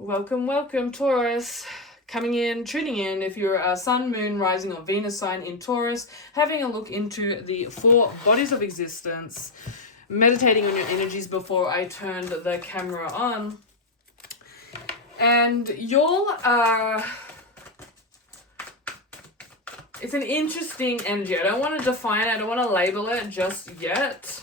Welcome, welcome, Taurus. Coming in, tuning in, if you're a Sun, Moon, Rising, or Venus sign in Taurus, having a look into the 4 bodies of existence, meditating on your energies before I turned the camera on. And y'all are... It's an interesting energy. I don't want to define it, I don't want to label it just yet,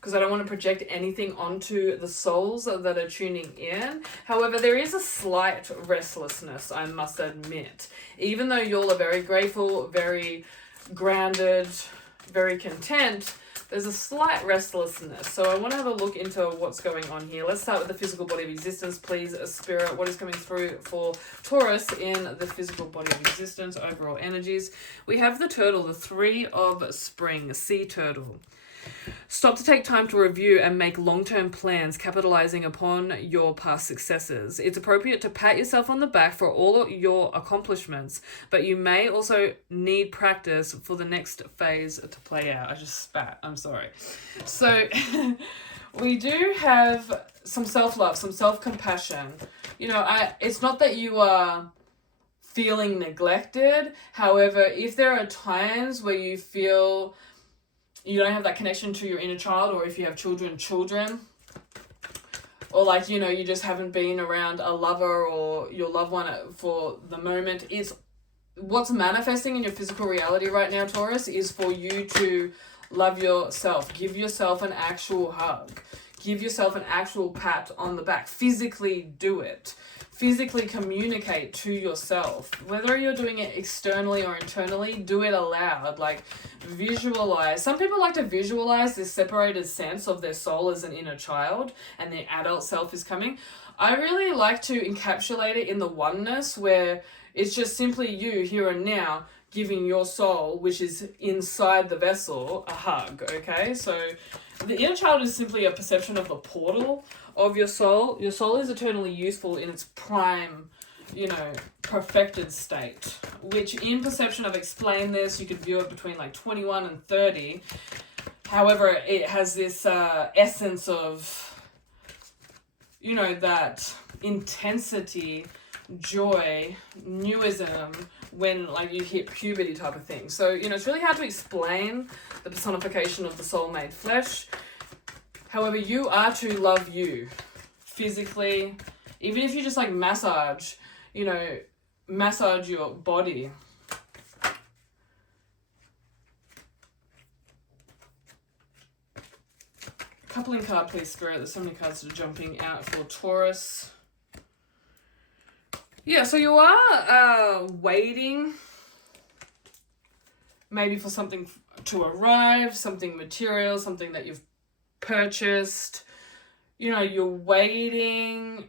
because I don't want to project anything onto the souls that are tuning in. However, there is a slight restlessness, I must admit. Even though y'all are very grateful, very grounded, very content, there's a slight restlessness. So I want to have a look into what's going on here. Let's start with the physical body of existence, please, Spirit. What is coming through for Taurus in the physical body of existence, overall energies? We have the turtle, the 3 of spring, sea turtle. Stop to take time to review and make long-term plans, capitalizing upon your past successes. It's appropriate to pat yourself on the back for all your accomplishments, but you may also need practice for the next phase to play out. I just spat. I'm sorry. So we do have some self-love, some self-compassion. You know, it's not that you are feeling neglected. However, if there are times where you feel you don't have that connection to your inner child, or if you have children, or like, you know, you just haven't been around a lover or your loved one for the moment, it's what's manifesting in your physical reality right now, Taurus, is for you to love yourself. Give yourself an actual hug. Give yourself an actual pat on the back. Physically do it. Physically communicate to yourself. Whether you're doing it externally or internally, do it aloud. Like, visualize. Some people like to visualize this separated sense of their soul as an inner child and their adult self is coming. I really like to encapsulate it in the oneness where it's just simply you here and now giving your soul, which is inside the vessel, a hug, okay? So the inner child is simply a perception of the portal of your soul. Your soul is eternally useful in its prime, you know, perfected state, which in perception, I've explained this, you could view it between like 21 and 30. However, it has this essence of, you know, that intensity, joy, newism, when like you hit puberty type of thing. So, you know, it's really hard to explain the personification of the soul made flesh. However, you are to love you physically, even if you just like massage, you know, massage your body. Coupling card, please, Spirit. There's so many cards that are jumping out for Taurus. Yeah, so you are waiting maybe for something to arrive, something material, something that you've purchased. You know, you're waiting,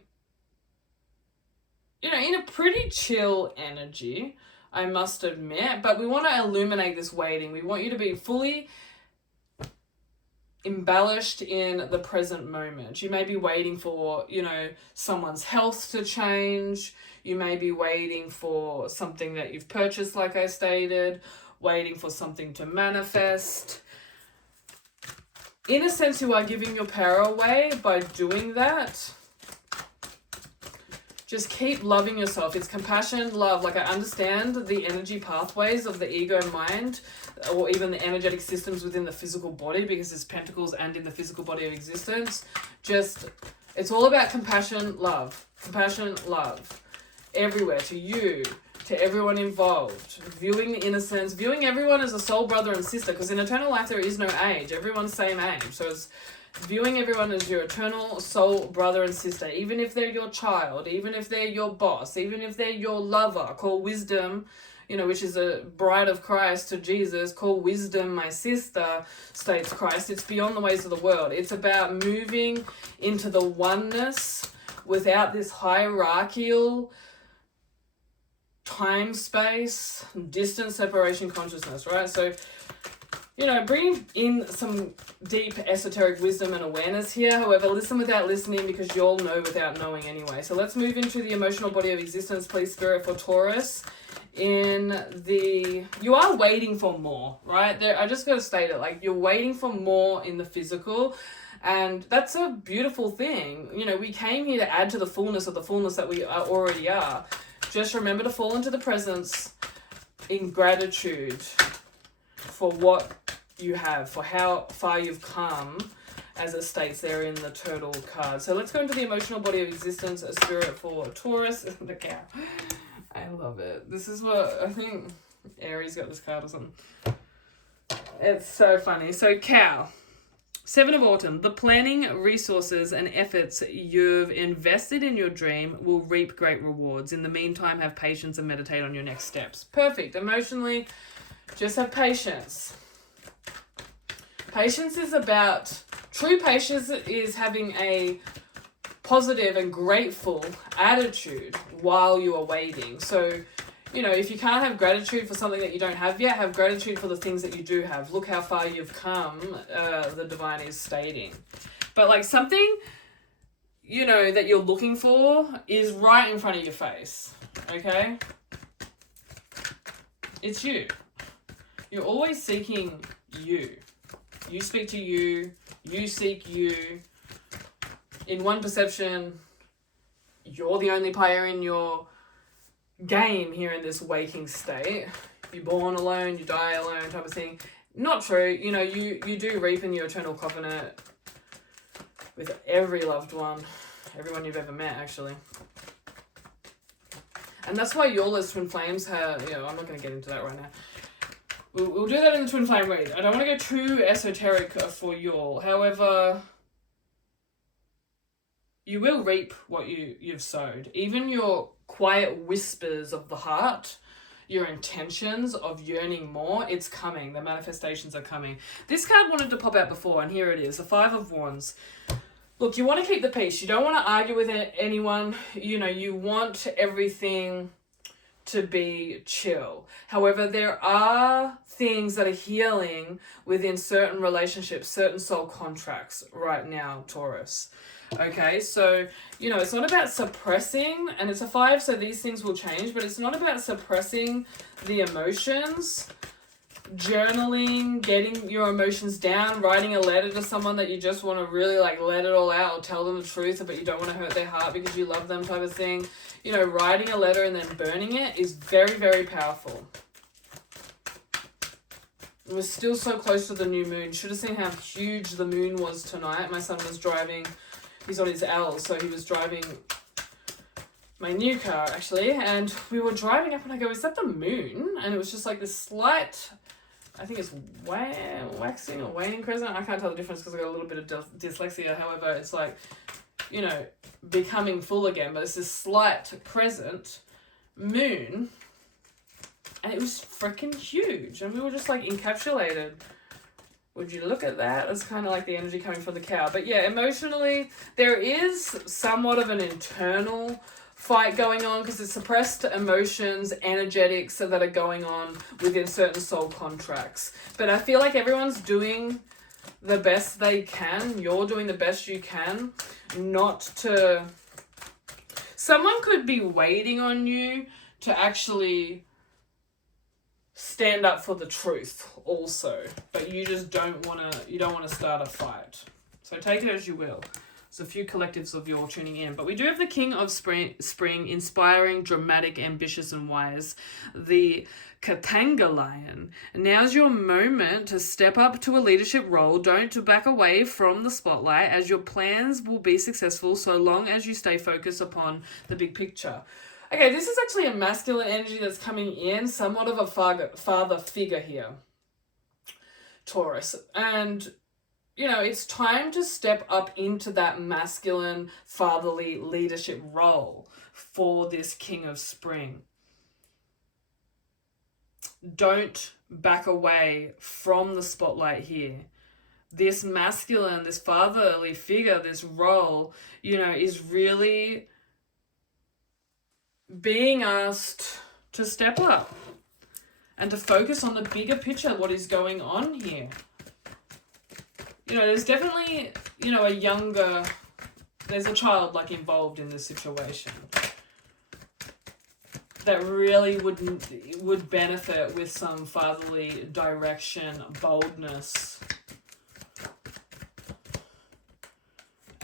you know, in a pretty chill energy, I must admit, but we want to illuminate this waiting. We want you to be fully embellished in the present moment. You may be waiting for, you know, someone's health to change. You may be waiting for something that you've purchased, like I stated, waiting for something to manifest. In a sense, you are giving your power away by doing that. Just keep loving yourself. It's compassion, love. Like, I understand the energy pathways of the ego and mind, or even the energetic systems within the physical body, because there's pentacles and in the physical body of existence. Just, it's all about compassion, love. Compassion, love. Everywhere, to you, to everyone involved. Viewing the innocence, viewing everyone as a soul brother and sister, because in eternal life there is no age. Everyone's same age. So it's viewing everyone as your eternal soul brother and sister, even if they're your child, even if they're your boss, even if they're your lover. Call wisdom, you know, which is a bride of Christ to Jesus. Call wisdom my sister, states Christ. It's beyond the ways of the world. It's about moving into the oneness without this hierarchical time, space, distance, separation, consciousness, right? So, you know, bring in some deep esoteric wisdom and awareness here. However, listen without listening, because you'll know without knowing anyway. So let's move into the emotional body of existence, please, Spirit, for Taurus. You are waiting for more, right? I just got to state it, like, you're waiting for more in the physical. And that's a beautiful thing. You know, we came here to add to the fullness of the fullness that we already are. Just remember to fall into the presence in gratitude for what you have, for how far you've come, as it states there in the turtle card. So let's go into the emotional body of existence, a spirit for Taurus, the cow. I love it. This is what I think Aries got this card or something. It's so funny. So cow. 7 of Autumn. The planning, resources, and efforts you've invested in your dream will reap great rewards. In the meantime, have patience and meditate on your next steps. Perfect. Emotionally, just have patience. Patience is about... True patience is having a positive and grateful attitude while you are waiting. So, you know, if you can't have gratitude for something that you don't have yet, have gratitude for the things that you do have. Look how far you've come, the divine is stating. But like something, you know, that you're looking for is right in front of your face, okay? It's you. You're always seeking you. You speak to you. You seek you. In one perception, you're the only player in your game here in this waking state. You're born alone, you die alone type of thing. Not true. You know, you do reap in your eternal covenant with every loved one. Everyone you've ever met, actually. And that's why Y'all's twin flames have... You know, I'm not going to get into that right now. We'll do that in the twin flame read. I don't want to go too esoteric for y'all. However, you will reap what you've sowed. Even your quiet whispers of the heart, your intentions of yearning more, it's coming. The manifestations are coming. This card wanted to pop out before, and here it is, the 5 of Wands. Look, you want to keep the peace. You don't want to argue with anyone. You know, you want everything to be chill. However, there are things that are healing within certain relationships, certain soul contracts right now, Taurus. Okay, so, you know, it's not about suppressing, and it's a 5, so these things will change, but it's not about suppressing the emotions. Journaling, getting your emotions down, writing a letter to someone that you just want to really like let it all out or tell them the truth, but you don't want to hurt their heart because you love them type of thing. You know, writing a letter and then burning it is very, very powerful. We're still so close to the new moon. Should have seen how huge the moon was tonight. My son was driving, he's on his L, so he was driving my new car actually, and we were driving up and I go, is that the moon? And it was just like this slight... I think it's waxing or waning crescent. I can't tell the difference because I got a little bit of dyslexia. However, it's like, you know, becoming full again. But it's this slight crescent moon. And it was freaking huge. And we were just like encapsulated. Would you look at that? It's kind of like the energy coming from the cow. But yeah, emotionally, there is somewhat of an internal fight going on because it's suppressed emotions, energetics that are going on within certain soul contracts. But I feel like everyone's doing the best they can. You're doing the best you can. Not to... Someone could be waiting on you to actually stand up for the truth also. But you just don't want to start a fight. So take it as you will. A few collectives of you all tuning in, but we do have the King of Spring, inspiring, dramatic, ambitious, and wise, the Katanga Lion. Now's your moment to step up to a leadership role. Don't back away from the spotlight, as your plans will be successful so long as you stay focused upon the big picture. Okay, this is actually a masculine energy that's coming in, somewhat of a father figure here, Taurus, and you know, it's time to step up into that masculine, fatherly leadership role for this King of Spring. Don't back away from the spotlight here. This masculine, this fatherly figure, this role, you know, is really being asked to step up and to focus on the bigger picture, what is going on here. You know, there's definitely, you know, there's a child like involved in this situation that really would benefit with some fatherly direction, boldness.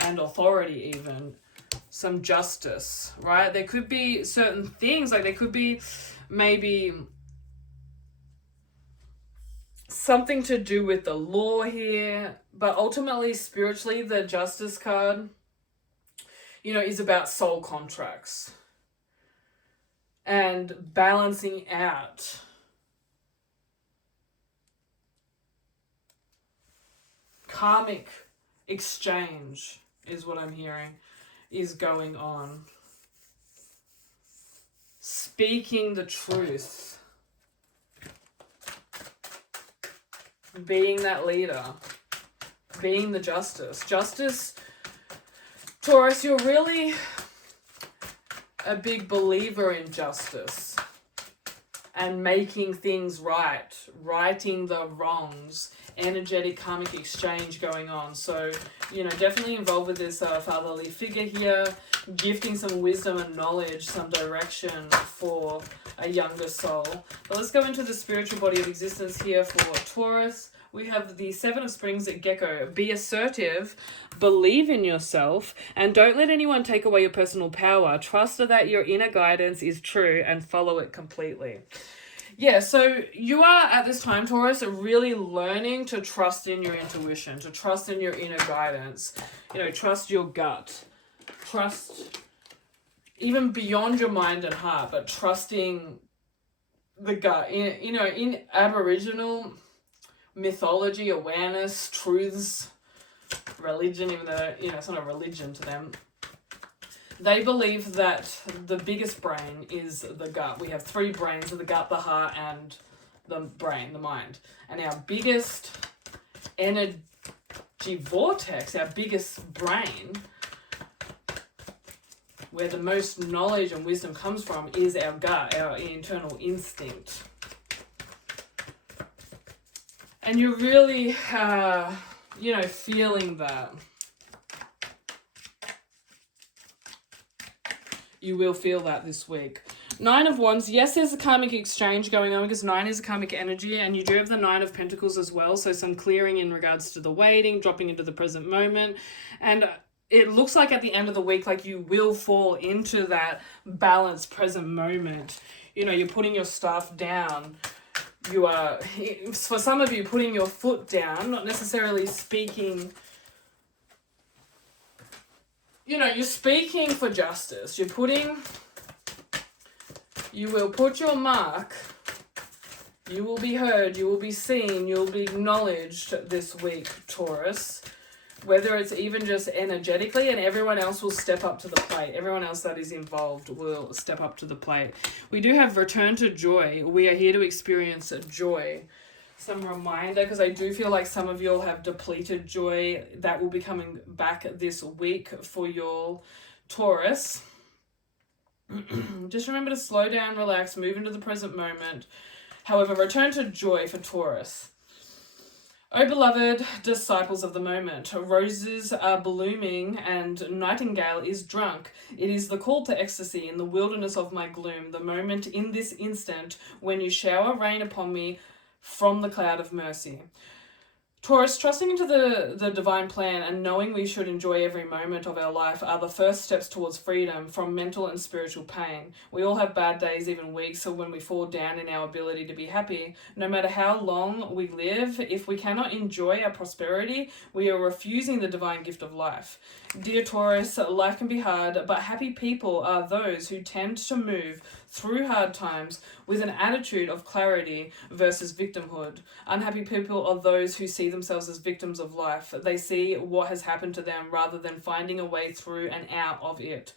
and authority even. Some justice, right? There could be certain things, like there could be maybe something to do with the law here, but ultimately, spiritually, the justice card, is about soul contracts and balancing out. Karmic exchange is what I'm hearing is going on. Speaking the truth. Being that leader. Being the justice. Justice, Taurus, you're really a big believer in justice and making things right, righting the wrongs, energetic karmic exchange going on. So, definitely involved with this fatherly figure here, gifting some wisdom and knowledge, some direction for a younger soul. But let's go into the spiritual body of existence here for Taurus. We have the Seven of Springs at Gecko. Be assertive, believe in yourself, and don't let anyone take away your personal power. Trust that your inner guidance is true and follow it completely. Yeah, so you are at this time, Taurus, really learning to trust in your intuition, to trust in your inner guidance, trust your gut, trust even beyond your mind and heart, but trusting the gut. In Aboriginal mythology, awareness, truths, religion, even though, it's not a religion to them, they believe that the biggest brain is the gut. We have three brains, the gut, the heart, and the brain, the mind. And our biggest energy vortex, our biggest brain, where the most knowledge and wisdom comes from, is our gut, our internal instinct. And you're really, feeling that. You will feel that this week. Nine of Wands. Yes, there's a karmic exchange going on because 9 is a karmic energy, and you do have the 9 of Pentacles as well. So some clearing in regards to the waiting, dropping into the present moment. And it looks like at the end of the week, like you will fall into that balanced present moment. You're putting your stuff down. You are, for some of you, putting your foot down, not necessarily speaking. You're speaking for justice. You will put your mark. You will be heard. You will be seen. You will be acknowledged this week, Taurus. Whether it's even just energetically, and everyone else will step up to the plate. Everyone else that is involved will step up to the plate. We do have return to joy. We are here to experience joy. Some reminder, because I do feel like some of you all have depleted joy. That will be coming back this week for your Taurus. Just remember to slow down, relax, move into the present moment. However, return to joy for Taurus. O beloved disciples of the moment, roses are blooming and nightingale is drunk. It is the call to ecstasy in the wilderness of my gloom, the moment in this instant when you shower rain upon me from the cloud of mercy. Taurus, trusting into the divine plan and knowing we should enjoy every moment of our life are the first steps towards freedom from mental and spiritual pain. We all have bad days, even weeks, so when we fall down in our ability to be happy, no matter how long we live, if we cannot enjoy our prosperity, we are refusing the divine gift of life. Dear Taurus, life can be hard, but happy people are those who tend to move through hard times with an attitude of clarity versus victimhood. Unhappy people are those who see themselves as victims of life. They see what has happened to them rather than finding a way through and out of it.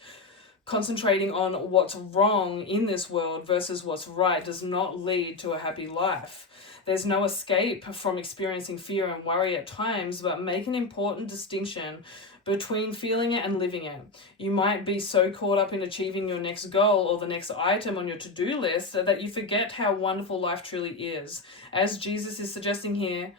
Concentrating on what's wrong in this world versus what's right does not lead to a happy life. There's no escape from experiencing fear and worry at times, but make an important distinction between feeling it and living it. You might be so caught up in achieving your next goal or the next item on your to-do list that you forget how wonderful life truly is. As Jesus is suggesting here,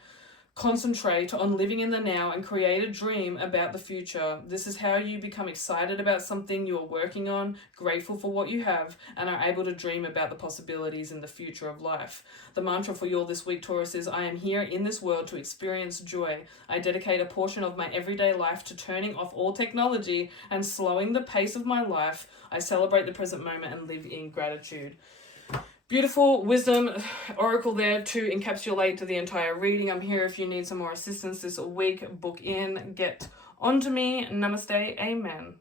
Concentrate on living in the now and create a dream about the future. This is how you become excited about something you are working on, grateful for what you have, and are able to dream about the possibilities in the future of life. The mantra for you all this week, Taurus, is I am here in this world to experience joy. I dedicate a portion of my everyday life to turning off all technology and slowing the pace of my life. I celebrate the present moment and live in gratitude. Beautiful wisdom oracle there to encapsulate the entire reading. I'm here if you need some more assistance this week. Book in, get onto me. Namaste. Amen.